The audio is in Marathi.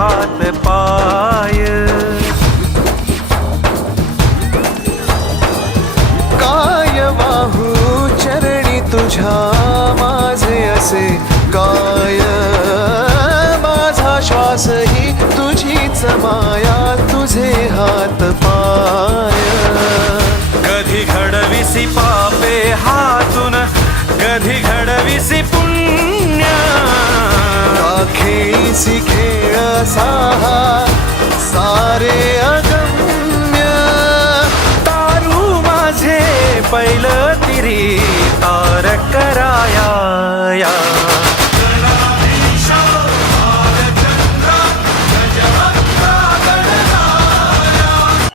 हात पाय। काय वाहू चरणी तुझ्या माझे असे काय, माझा श्वास ही तुझीच माया, तुझे हात पाय। कधी घडविसी पापे हातून, कधी घडविसी पुण्य, खेळीसी खेळ साहा सारे अगम्य। तारू माझे पैल तिरी